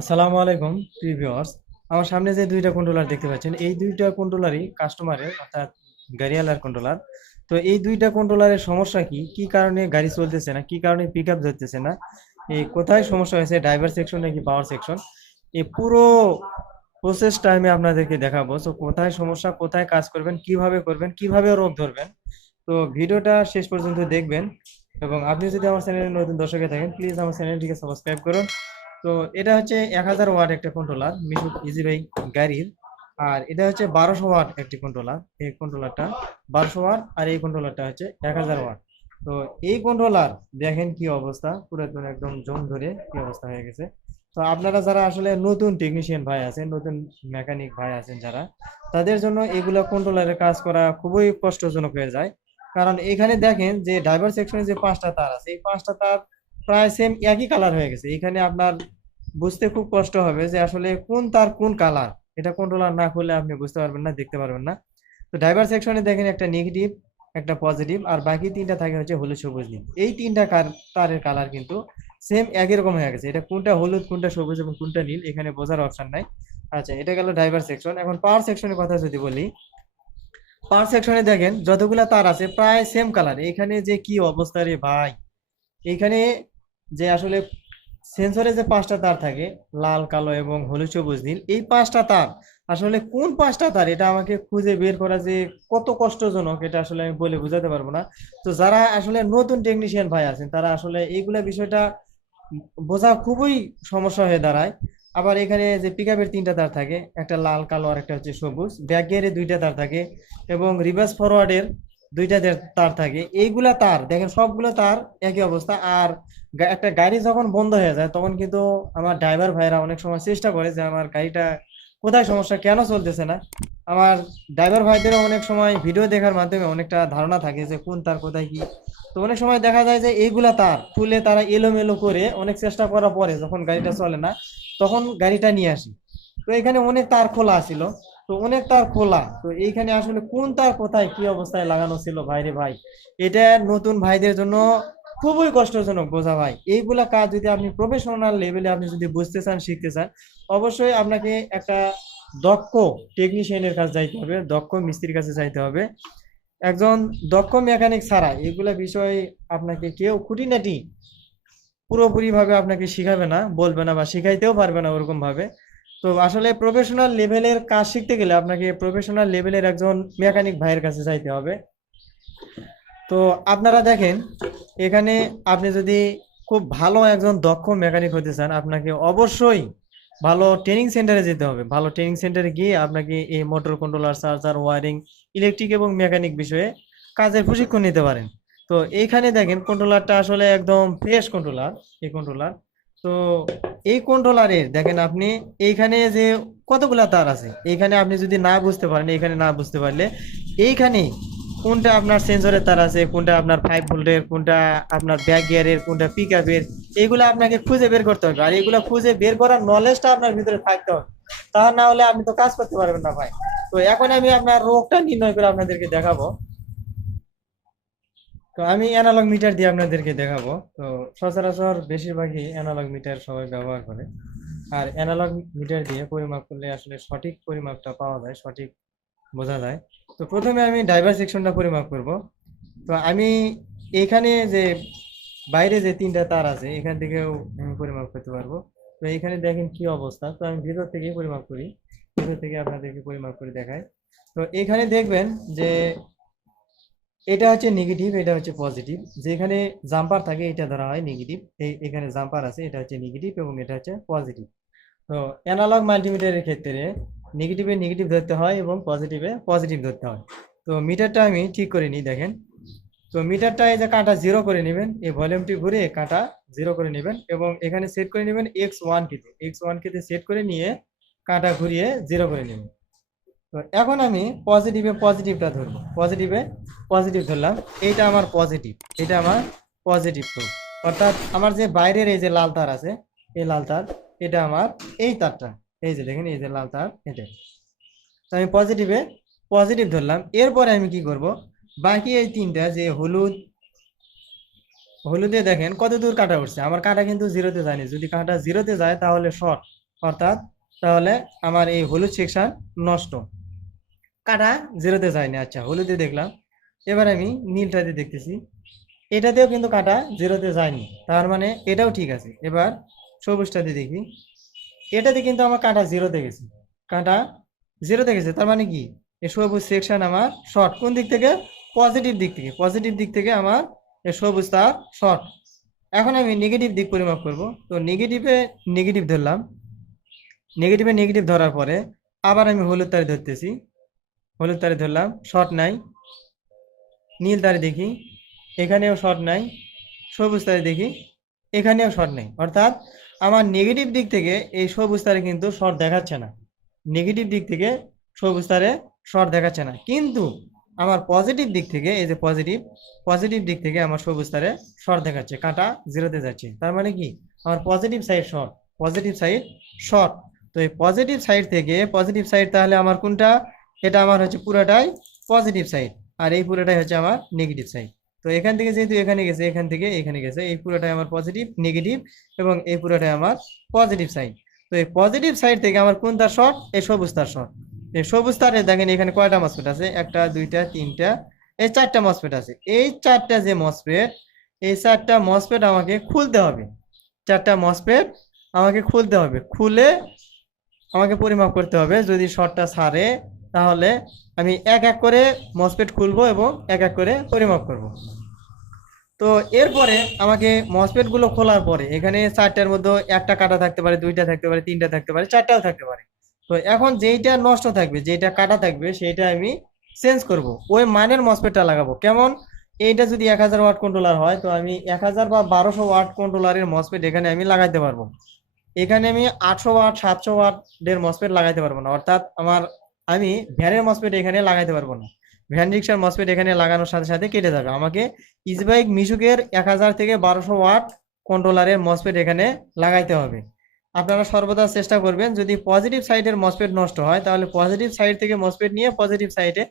আসসালামু আলাইকুম প্রিয় ভিউয়ার্স। আমার সামনে যে দুইটা কন্ট্রোলার দেখতে পাচ্ছেন, এই দুইটা কন্ট্রোলারই কাস্টমারের, অর্থাৎ গাড়িওয়ালার কন্ট্রোলার। তো এই দুইটা কন্ট্রোলারের সমস্যা কি, কি কারণে গাড়ি চলতেছে না, কি কারণে পিক আপ ধরতেছে না, এই কোথায় সমস্যা হয়েছে, ড্রাইভার সেকশন নাকি পাওয়ার সেকশন, এই পুরো প্রসেসটা আমি আপনাদেরকে দেখাবো। তো কোথায় সমস্যা, কোথায় কাজ করবেন, কিভাবে রোগ ধরবেন। তো ভিডিওটা শেষ পর্যন্ত দেখবেন। এবং আপনি যদি আমার চ্যানেলে নতুন দর্শকে থাকেন, প্লিজ আমার চ্যানেলটিকে সাবস্ক্রাইব করুন। তো এটা হচ্ছে 1000 ওয়াট একটা কন্ট্রোলার মিশুক ইজি বাইক গাড়ির। আর এটা হচ্ছে 1200 ওয়াট একটি কন্ট্রোলার। এই কন্ট্রোলারটা 1200 ওয়াট, আর এই কন্ট্রোলারটা হচ্ছে 1000 ওয়াট। তো এই কন্ট্রোলার দেখেন কি অবস্থা, পুরাতন একদম জং ধরে কি অবস্থা হয়ে গেছে। তো আপনারা যারা আসলে নতুন টেকনিশিয়ান ভাই আছেন, নতুন মেকানিক ভাই আছেন যারা, তাদের জন্য এগুলা কন্ট্রোলারের কাজ করা খুবই কষ্টজনক হয়ে যায়। কারণ এখানে দেখেন যে ড্রাইভার সেকশনে যে 5টা তার আছে, এই 5টা তার প্রায় সেম একই কালার হয়ে গেছে। এখানে আপনার বুঝতে খুব কষ্ট হবে যে আসলে কোন তার কোন কালার। এটা কন্ট্রোলার না করলে আপনি বুঝতে পারবেন না, দেখতে পারবেন না। তো ড্রাইভার সেকশনে দেখেন একটা নেগেটিভ, একটা পজিটিভ, আর বাকি তিনটা থাকে হচ্ছে হলুদ সবুজ নীল। এই তিনটা তারের কালার কিন্তু সেম একই রকম হয়ে গেছে। এটা কোনটা হলুদ, কোনটা সবুজ এবং কোনটা নীল এখানে বোঝার অপশন নাই। আচ্ছা, এটা গেল ড্রাইভার সেকশন। এখন পাওয়ার সেকশনের কথা যদি বলি, পাওয়ার সেকশনে দেখেন যতগুলা তার আছে প্রায় সেম কালার। এখানে যে কি অবস্থা রে ভাই, এইখানে যে আসলে সেন্সরে যে 5টা তার থাকে, লাল কালো এবং হলুদ সবুজ নীল, এই 5টা তার আসলে কোন 5টা তার এটা আমাকে খুঁজে বের করা যে কত কষ্টজনক, এটা আসলে আমি বলে বোঝাতে পারবো না। তো যারা আসলে নতুন টেকনিশিয়ান ভাই আছেন, তারা আসলে এইগুলা বিষয়টা বোঝা খুবই সমস্যা হয়ে দাঁড়ায়। আবার এখানে যে পিকআপের 3টা তার থাকে, একটা লাল কালো আর একটা হচ্ছে সবুজ, ব্যাক গিয়ারে 2টা তার থাকে, এবং রিভার্স ফরওয়ার্ডের 2টা তার থাকে। এইগুলা তার দেখেন সবগুলো তার একই অবস্থা। আর একটা গাড়ি যখন বন্ধ হয়ে যায় তখন কিন্তু আমার ড্রাইভার ভাইরা অনেক সময় চেষ্টা করে যে আমার গাড়িটা কোথায় সমস্যা, কেন চলতেছে না। আমার ড্রাইভার ভাইদেরও অনেক সময় ভিডিও দেখার মাধ্যমে অনেকটা ধারণা থাকে যে কোন তার কোথায় কি। তো অনেক সময় দেখা যায় যে এইগুলা তার খুলে তারা এলোমেলো করে অনেক চেষ্টা করার পরে যখন গাড়িটা চলে না, তখন গাড়িটা নিয়ে আসি। তো এখানে অনেক তার খোলা ছিল। তো অনেক তার খোলা, তো এইখানে আসলে কোন তার কোথায় কি অবস্থায় লাগানো ছিল ভাইরে ভাই, এটা নতুন ভাইদের জন্য খুবই কষ্টজনক বোঝা ভাই। এইগুলা কাজ যদি আপনি প্রফেশনাল লেভেলে আপনি যদি বুঝতে চান, শিখতে চান, অবশ্যই আপনাকে একটা দক্ষ টেকনিশিয়ানের কাছে যাইতে হবে, দক্ষ মিস্ত্রির কাছে যাইতে হবে। একজন দক্ষ মেকানিক ছাড়া এগুলা বিষয় আপনাকে কেউ খুঁটিনাটি পুরোপুরি ভাবে আপনাকে শিখাবে না, বলবে না, বা শিখাইতেও পারবে না ওরকম ভাবে। তো আসলে প্রফেশনাল লেভেলের কাজ শিখতে গেলে আপনাকে প্রফেশনাল লেভেলের একজন মেকানিক ভাইয়ের কাছে যাইতে হবে। তো আপনারা দেখেন, এখানে আপনি যদি খুব ভালো একজন দক্ষ মেকানিক হতে চান, আপনাকে অবশ্যই ভালো ট্রেনিং সেন্টারে যেতে হবে। ভালো ট্রেনিং সেন্টারে গিয়ে আপনাকে এই motor controller, charger, wiring, electric এবং মেকানিক বিষয়ে কাজের প্রশিক্ষণ নিতে পারেন। তো এইখানে দেখেন কন্ট্রোলারটা আসলে একদম ফ্রেশ কন্ট্রোলার, এই কন্ট্রোলার। তো এই কন্ট্রোলারের দেখেন আপনি এইখানে যে কতগুলা তার আছে, এইখানে আপনি যদি না বুঝতে পারেন, এইখানে না বুঝতে পারলে এইখানে কোনটা আপনার সেন্সরের তার আছে, কোনটা আপনার 5 ভোল্টের, কোনটা আপনার ব্যাক গিয়ারের, কোনটা পিক আপের, এইগুলো আপনাকে খুঁজে বের করতে হবে। আর এগুলো খুঁজে বের করার নলেজটা আপনার ভিতরে থাকতে হবে, তা না হলে আপনি তো কাজ করতে পারবেন না ভাই। তো এখন আমি আপনার রোগটা নির্ণয় করে আপনাদেরকে দেখাবো। তো আমি অ্যানালগ মিটার দিয়ে আপনাদেরকে দেখাবো। তো সচরাচর বেশিরভাগই অ্যানালগ মিটার সবাই ব্যবহার করে। আর অ্যানালগ মিটার দিয়ে পরিমাপ করলে আসলে সঠিক পরিমাপটা পাওয়া যায়, সঠিক বোঝা যায়। তো প্রথমে আমি ড্রাইভার সেকশনটা পরিমাপ করব। তো আমি এখানে যে বাইরে যে 3টা তার আছে এখান থেকেও আমি পরিমাপ করতে পারবো। তো এখানে দেখেন কি অবস্থা। তো আমি ভিতর থেকেই পরিমাপ করি, ভিতর থেকে আপনাদেরকে পরিমাপ করে দেখাই। তো এখানে দেখবেন যে এটা হচ্ছে নেগেটিভ, এটা হচ্ছে পজিটিভ। যেখানে জাম্পার থাকে এটা ধরা হয় নেগেটিভ, এখানে জাম্পার আছে, এটা হচ্ছে নেগেটিভ এবং এটা হচ্ছে পজিটিভ। তো অ্যানালগ মাল্টিমিটারের ক্ষেত্রে নেগেটিভে নেগেটিভ ধরতে হয় এবং পজিটিভে পজিটিভ ধরতে হয়। তো মিটারটা আমি ঠিক করে নিই দেখেন। তো মিটারটা এই যে কাঁটা জিরো করে নেবেন, এই ভলিউমটি ঘুরে কাঁটা জিরো করে নেবেন এবং এখানে সেট করে নেবেন এক্স ওয়ান কেতে সেট করে নিয়ে কাঁটা ঘুরিয়ে জিরো করে নেবেন। তো এখন আমি পজিটিভে পজিটিভটা ধরবো, পজিটিভে পজিটিভ ধরলাম। এইটা আমার পজিটিভ, এটা আমার পজিটিভ তো, অর্থাৎ আমার যে বাইরের এই যে লাল তার আছে, এই লাল তার, এটা আমার এই তারটা, এই যে দেখেন এই যে লাল তার এটা। তো আমি পজিটিভে পজিটিভ ধরলাম। এরপরে আমি কি করব, বাকি এই 3টা যে হলুদ, হলুদে দেখেন কত দূর কাটা উঠছে। আমার কাটা কিন্তু জিরোতে যায়নি, যদি কাটা জিরোতে যায় তাহলে শর্ট, অর্থাৎ তাহলে আমার এই হলুদ সেকশন নষ্ট, কাটা জিরোতে যায়নি। আচ্ছা, হলুদে দেখলাম, এবার আমি নীলটাতে দেখতেছি, এটাতেও কিন্তু কাটা জিরোতে যায়নি, তার মানে এটাও ঠিক আছে। এবার সবুজটাতে দেখি, এটাতে কিন্তু আমার কাটা জিরোতে গেছে, কাটা জিরোতে গেছে, তার মানে কি এই সবুজ সেকশন আমার শর্ট। কোন দিক থেকে? পজিটিভ দিক থেকে। পজিটিভ দিক থেকে আমার এই সবুজ তার শর্ট। এখন আমি নেগেটিভ দিক পরিমাপ করব। তো নেগেটিভে নেগেটিভ ধরলাম, নেগেটিভে নেগেটিভ ধরার পরে আবার আমি হলুদ তারে ধরতেছি, হলুদ তারে ধরলাম, শর্ট নাই। নীল তারে দেখি, এখানেও শর্ট নাই। সবুজ তারে দেখি, এখানেও শর্ট নেই। অর্থাৎ আমার নেগেটিভ দিক থেকে এই সবুজ তারে কিন্তু শর্ট দেখাচ্ছে না, নেগেটিভ দিক থেকে সবুজ তারে শর্ট দেখাচ্ছে না। কিন্তু আমার পজিটিভ দিক থেকে, এই যে পজিটিভ, পজিটিভ দিক থেকে আমার সবুজ তারে শর্ট দেখাচ্ছে, কাঁটা জিরোতে যাচ্ছে। তার মানে কি আমার positive side short, positive side short. তো এই পজিটিভ সাইড থেকে, পজিটিভ সাইড তাহলে আমার কোনটা? এটা আমার হচ্ছে পুরোটাই পজিটিভ সাইড, আর এই পুরোটাই হচ্ছে আমার নেগেটিভ সাইড। তো এখান থেকে যেহেতু এখানে গেছে, এখান থেকে এখানে গেছে, এই পুরোটাই আমার পজিটিভ, নেগেটিভ এবং এই পুরোটাই আমার পজিটিভ সাইড। তো এই পজিটিভ সাইড থেকে আমার কোন তার শর্ট? এই সবুজ তার শর্ট। এই সবুজ তারে দেখেন এখানে কয়টা মসফেট আছে? একটা, দুইটা, তিনটা, এই চারটা মসফেট আছে। এই চারটা যে মসফেট, এই চারটা মসফেট আমাকে খুলতে হবে, চারটা মসফেট আমাকে খুলতে হবে, খুলে আমাকে পরিমাপ করতে হবে। যদি শর্টটা ছাড়ে তাহলে আমি এক এক করে মসফেট খুলবো এবং এক এক করে পরিমাপ করব। তো এরপরে আমাকে মসফেট গুলো খোলার পরে এখানে চারটার মধ্যে একটা কাটা থাকতে পারে, দুইটা থাকতে পারে, তিনটা থাকতে পারে, চারটাও থাকতে পারে। তো এখন যেইটা নষ্ট থাকবে, যেইটা কাটা থাকবে, সেইটা আমি চেঞ্জ করব, ওই মানের মসফেটটা লাগাবো। কেমন? এইটা যদি 1000 ওয়াট কন্ট্রোলার হয়, তো আমি 1000 বা 1200 ওয়াট কন্ট্রোলারের মসফেট এখানে আমি লাগাইতে পারবো। এখানে আমি 800 ওয়াট 700 ওয়াটের মসফেট লাগাইতে পারবো না। অর্থাৎ আমি ভ্যানের মসফেট এখানে লাগাইতে পারবো না। ভ্যান রিক্সার মসফেট এখানে লাগানোর সাথে সাথে কেটে যাবে। আমাকে ইসবাইক মিশুকের 1000 থেকে 1200 ওয়াট কন্ট্রোলারের মসফেট এখানে লাগাইতে হবে। আপনারা সর্বদা চেষ্টা করবেন, যদি পজিটিভ সাইডের মসফেট নষ্ট হয় তাহলে পজিটিভ সাইড থেকে মসফেট নিয়ে পজিটিভ সাইডে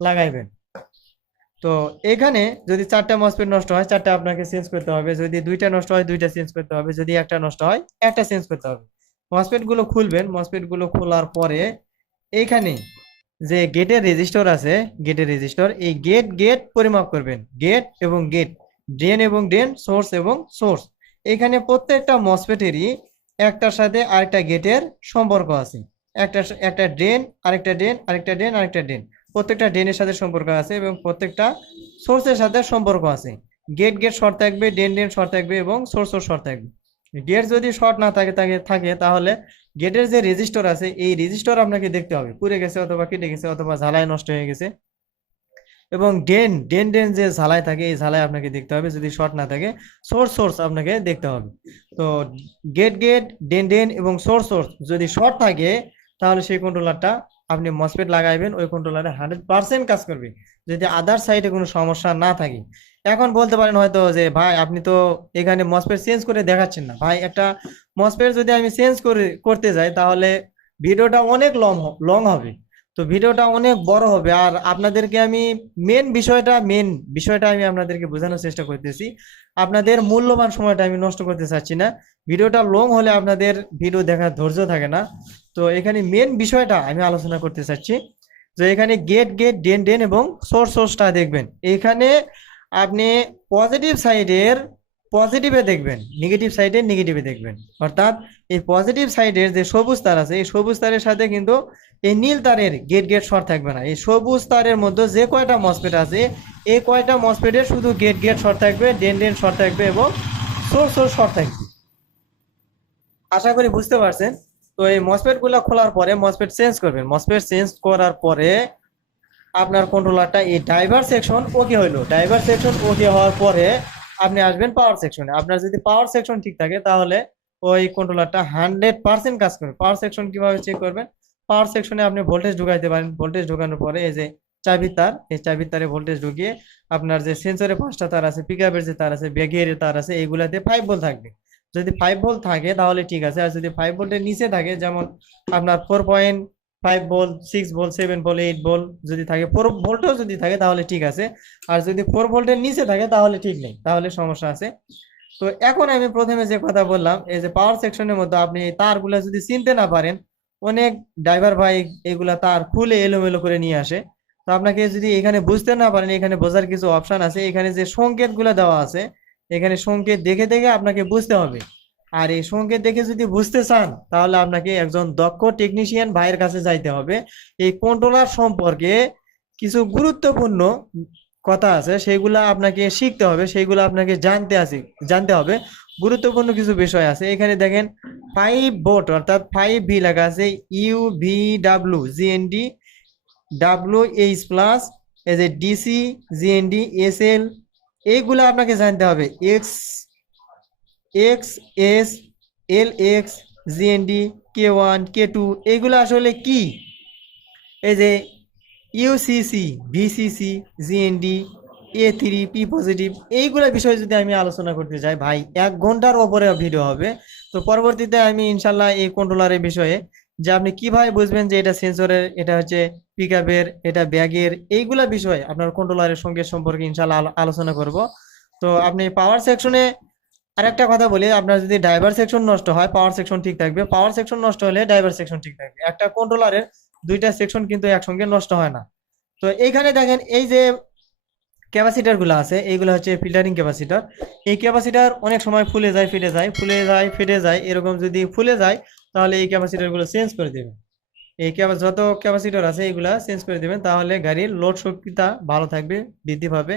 লাগাইবেন। তো এখানে যদি চারটা মসফেট নষ্ট হয়, চারটা আপনাকে চেঞ্জ করতে হবে। যদি দুইটা নষ্ট হয়, দুইটা চেঞ্জ করতে হবে। যদি একটা নষ্ট হয়, একটা চেঞ্জ করতে হবে। মসফেট গুলো খুলবেন, মসফেট গুলো খোলার পরে এইখানে যে গেটের রেজিস্টর আছে, গেটের রেজিস্টর, এই গেট গেট পরিমাপ করবেন, গেট এবং গেট, ড্রেন এবং ড্রেন, সোর্স এবং সোর্স। এখানে প্রত্যেকটা মসফেটেরই একটার সাথে আরেকটা গেটের সম্পর্ক আছে। একটা একটা ড্রেন, আরেকটা ড্রেন, আরেকটা ড্রেন, আরেকটা ড্রেন, প্রত্যেকটা ড্রেনের সাথে সম্পর্ক আছে এবং প্রত্যেকটা সোর্সের সাথে সম্পর্ক আছে। গেট গেট শর্ট থাকবে, ড্রেন ড্রেন শর্ট থাকবে এবং সোর্স সোর্স শর্ট থাকবে। গেট যদি শর্ট না থাকে তাহলে গেটের যে রেজিস্টর আছে, এই রেজিস্টর আপনাকে দেখতে হবে পুড়ে গেছে অথবা কেটে গেছে অথবা ঝালাই নষ্ট হয়ে গেছে। এবং ড্রেন ড্রেন ড্রেন যে ঝালাই থাকে, এই ঝালাই আপনাকে দেখতে হবে। যদি শর্ট না থাকে, সোর্স সোর্স আপনাকে দেখতে হবে। তো গেট গেট, ড্রেন ড্রেন এবং সোর্স সোর্স যদি শর্ট থাকে তাহলে সেই কন্ট্রোলারটা আপনি মসফেট লাগাইবেন, ওই কন্ট্রোলারে 100% কাজ করবে, যদি আদার সাইডে কোনো সমস্যা না থাকে। এখন বলতে পারেন হয়তো যে ভাই আপনি তো এখানে মসফেট চেঞ্জ করে দেখাচ্ছেন না। ভাই, একটা মসফেট যদি আমি চেঞ্জ করতে যাই তাহলে ভিডিওটা অনেক লং হবে, তো ভিডিওটা অনেক বড় হবে। আর আপনাদেরকে আমি মেন বিষয়টা আমি আপনাদেরকে বোঝানোর চেষ্টা করতেছি। আপনাদের মূল্যবান সময়টা আমি নষ্ট করতে চাচ্ছি না। ভিডিওটা লং হলে আপনাদের ভিডিও দেখার ধৈর্য থাকে না। তো এখানে মেন বিষয়টা আমি আলোচনা করতে চাচ্ছি, যে এখানে গেট গেট, ড্রেন ড্রেন এবং সোর্স সোর্সটা দেখবেন। এখানে আপনি পজিটিভ সাইডের পজিটিভে দেখবেন, নেগেটিভ সাইডের নেগেটিভে দেখবেন। অর্থাৎ এই পজিটিভ সাইডের যে সবুজ তার আছে, এই সবুজ তারের সাথে কিন্তু এই নীল তারের গেট গেট শর্ট থাকবে না। এই সবুজ তারের মধ্যে যে কয়টা মসফেট আছে, এই কয়টা মসফেটের শুধু গেট গেট শর্ট থাকবে, ড্রেন ড্রেন শর্ট থাকবে এবং সোর্স সোর্স শর্ট থাকবে। আশা করি বুঝতে পারছেন। তো এই মসফেট গুলো খোলার পরে মসফেট চেঞ্জ করবেন। মসফেট চেঞ্জ করার পরে আপনার কন্ট্রোলারটা এই ড্রাইভার সেকশন ওকে হইলো, ড্রাইভার সেকশন ওকে হওয়ার পরে আপনি আসবেন পাওয়ার সেকশনে। আপনার যদি পাওয়ার সেকশন ঠিক থাকে তাহলে ওই কন্ট্রোলারটা 100% কাজ করবে। পাওয়ার সেকশন কিভাবে চেক করবেন? পাওয়ার সেকশনে আপনি ভোল্টেজ ঢুকাইতে পারেন। ভোল্টেজ ঢোকানোর পরে এই যে চাবির তার, এই চাবির তারে ভোল্টেজ ঢুকিয়ে আপনার যে সেন্সরে 5টা তার আছে, পিক আপের যে তার আছে, ব্যাগের তার আছে, এইগুলাতে 5 ভোল্ট থাকবে। যদি 5 ভোল্ট থাকে তাহলে ঠিক আছে। আর যদি 5 ভোল্টের নিচে থাকে, যেমন আপনার 4.5 ভোল্ট, 6 ভোল্ট, 7 ভোল্ট, 8 ভোল্ট যদি থাকে, 4 ভোল্টও যদি থাকে তাহলে ঠিক আছে। আর যদি 4 ভোল্টের নিচে থাকে তাহলে ঠিক নেই, তাহলে সমস্যা আছে। তো এখন আমি প্রথমে যে কথা বললাম, এই যে পাওয়ার সেকশনের মধ্যে আপনি এই তারগুলা যদি চিনতে না পারেন, অনেক ড্রাইভার ভাই এগুলা তার খুলে এলোমেলো করে নিয়ে আসে। তো আপনাকে যদি এখানে বুঝতে না পারেন, এখানে বোঝার কিছু অপশন আছে, এখানে যে সংকেত গুলা দেওয়া আছে, এখানে সংকেত দেখে দেখে আপনাকে বুঝতে হবে। আর এই সংকেত দেখে যদি বুঝতে চান, তাহলে আপনাকে একজন দক্ষ টেকনিশিয়ান ভাইয়ের কাছে যাইতে হবে। এই কন্ট্রোলার সম্পর্কে কিছু গুরুত্বপূর্ণ কথা আছে, সেগুলা আপনাকে শিখতে হবে, সেগুলো আপনাকে জানতে হবে। গুরুত্বপূর্ণ কিছু বিষয় আছে, এখানে দেখেন 5 ভোল্ট অর্থাৎ 5V লেখা আছে, UVW GND WH+, এই যে DC GND SL, এইগুলো আপনাকে জানতে হবে। XS LX GND K1 K2 এইগুলো আসলে কি, এই যে UCC VCC GND A3 P positive, এইগুলা বিষয়ে যদি আমি আলোচনা করতে যাই ভাই 1 ঘন্টার ওপরে ভিডিও হবে। তো পরবর্তীতে আমি ইনশাল্লাহ এই কন্ট্রোলারের বিষয়ে, যে আপনি কিভাবে বুঝবেন যে এটা সেন্সরের, এটা হচ্ছে পিকআপের, এটা ব্যাগের, এইগুলা বিষয় আপনার কন্ট্রোলারের সঙ্গে সম্পর্কে ইনশাল্লাহ আলোচনা করব। তো আপনি পাওয়ার সেকশনে আরেকটা কথা বলি, আপনার যদি ড্রাইভার সেকশন নষ্ট হয়, পাওয়ার সেকশন ঠিক থাকবে, পাওয়ার সেকশন নষ্ট হলে ড্রাইভার সেকশন ঠিক থাকবে। একটা কন্ট্রোলারের দুইটা সেকশন কিন্তু একসঙ্গে নষ্ট হয় না। তো এইখানে দেখেন এই যে ক্যাপাসিটার গুলো আছে, এইগুলো হচ্ছে ফিল্টারিং ক্যাপাসিটার। এই ক্যাপাসিটার অনেক সময় ফুলে যায়, ফেটে যায়, ফুলে যায়, ফেটে যায়, এরকম যদি ফুলে যায় তাহলে এই ক্যাপাসিটার গুলো চেঞ্জ করে দেবেন। যত ক্যাপাসিটার আছে এগুলা চেঞ্জ করে দেবেন, তাহলে গাড়ির লোড শক্তিটা ভালো থাকবে, বৃদ্ধি পাবে।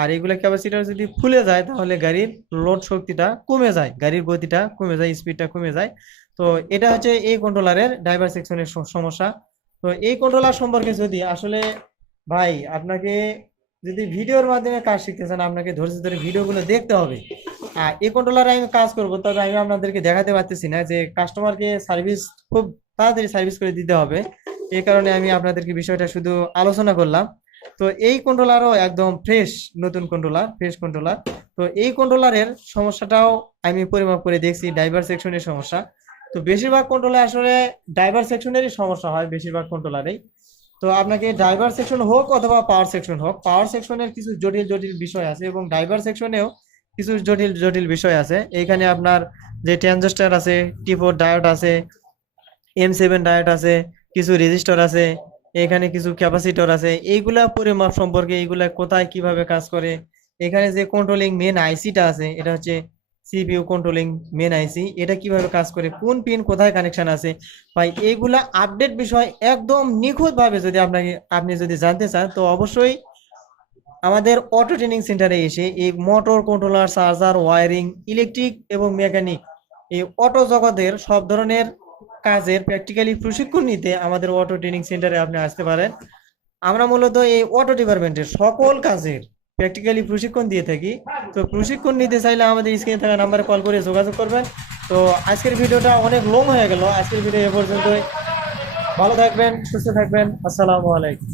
আর এগুলা ক্যাপাসিটার যদি ফুলে যায় তাহলে গাড়ির লোড শক্তিটা কমে যায়, গাড়ির গতিটা কমে যায়, স্পিডটা কমে যায়। তো এটা হচ্ছে এই কন্ট্রোলারের ড্রাইভার সেকশনের সমস্যা। তো এই কন্ট্রোলার সম্পর্কে যদি আসলে ভাই আপনাকে যদি ভিডিওর মাধ্যমে কাজ শিখতে চান, আপনাকে ধৈর্য ধরে ভিডিওগুলো দেখতে হবে। আর এই কন্ট্রোলারে আমি কাজ করব, তবে আমি আপনাদেরকে দেখাতে পারতেছি না, যে কাস্টমারকে সার্ভিস খুব তাড়াতাড়ি সার্ভিস করে দিতে হবে। এই কারণে আমি আপনাদেরকে বিষয়টা শুধু আলোচনা করলাম। তো এই কন্ট্রোলারও একদম ফ্রেশ, নতুন কন্ট্রোলার, ফ্রেশ কন্ট্রোলার। তো এই কন্ট্রোলারের সমস্যাটাও আমি পরিমাপ করে দেখছি, ড্রাইভার সেকশনের সমস্যা। তো বেশিরভাগ কন্ট্রোলার আসলে ড্রাইভার সেকশনেরই সমস্যা হয়, বেশিরভাগ কন্ট্রোলারেই। তো আপনাকে ড্রাইভার সেকশন হোক অথবা পাওয়ার সেকশন হোক, পাওয়ার সেকশনের কিছু জটিল জটিল বিষয় আছে এবং ড্রাইভার সেকশনেও কিছু জটিল জটিল বিষয় আছে। এইখানে আপনার যে ট্রানজিস্টর আছে, T4 ডায়োড আছে, M7 ডায়োড আছে, কিছু রেজিস্টর আছে, এখানে কিছু ক্যাপাসিটর আছে, এইগুলা পরিমাপ সম্পর্কে, এইগুলা কোথায় কিভাবে কাজ করে, এখানে যে কন্ট্রোলিং মেন আইসিটা আছে, এটা হচ্ছে সিপিইউ কন্ট্রোলিং মেন আইসি, এটা কিভাবে কাজ করে, কোন পিন কোথায় কানেকশন আছে ভাই, এইগুলা আপডেট বিষয় একদম নিখুঁত ভাবে যদি আপনি যদি জানতে চান, তো অবশ্যই আমাদের অটো ট্রেনিং সেন্টারে এসে এই motor, controller, charger, wiring, electric এবং মেকানিক, এই অটো জগতের সব ধরনের কাজের প্র্যাকটিক্যালি প্রশিক্ষণ নিতে আমাদের অটো ট্রেনিং সেন্টারে আপনি আসতে পারেন। আমরা মূলত এই অটো ডিপার্টমেন্টের সকল কাজের প্র্যাকটিক্যালি প্রশিক্ষণ দিয়ে থাকি। তো প্রশিক্ষণ নিতে চাইলে আমাদের স্ক্রিনে থাকা নাম্বারে কল করে যোগাযোগ করবেন। তো আজকের ভিডিওটা অনেক লং হয়ে গেল, আজকের ভিডিও এ পর্যন্তই। ভালো থাকবেন, সুস্থ থাকবেন, আসসালামু আলাইকুম।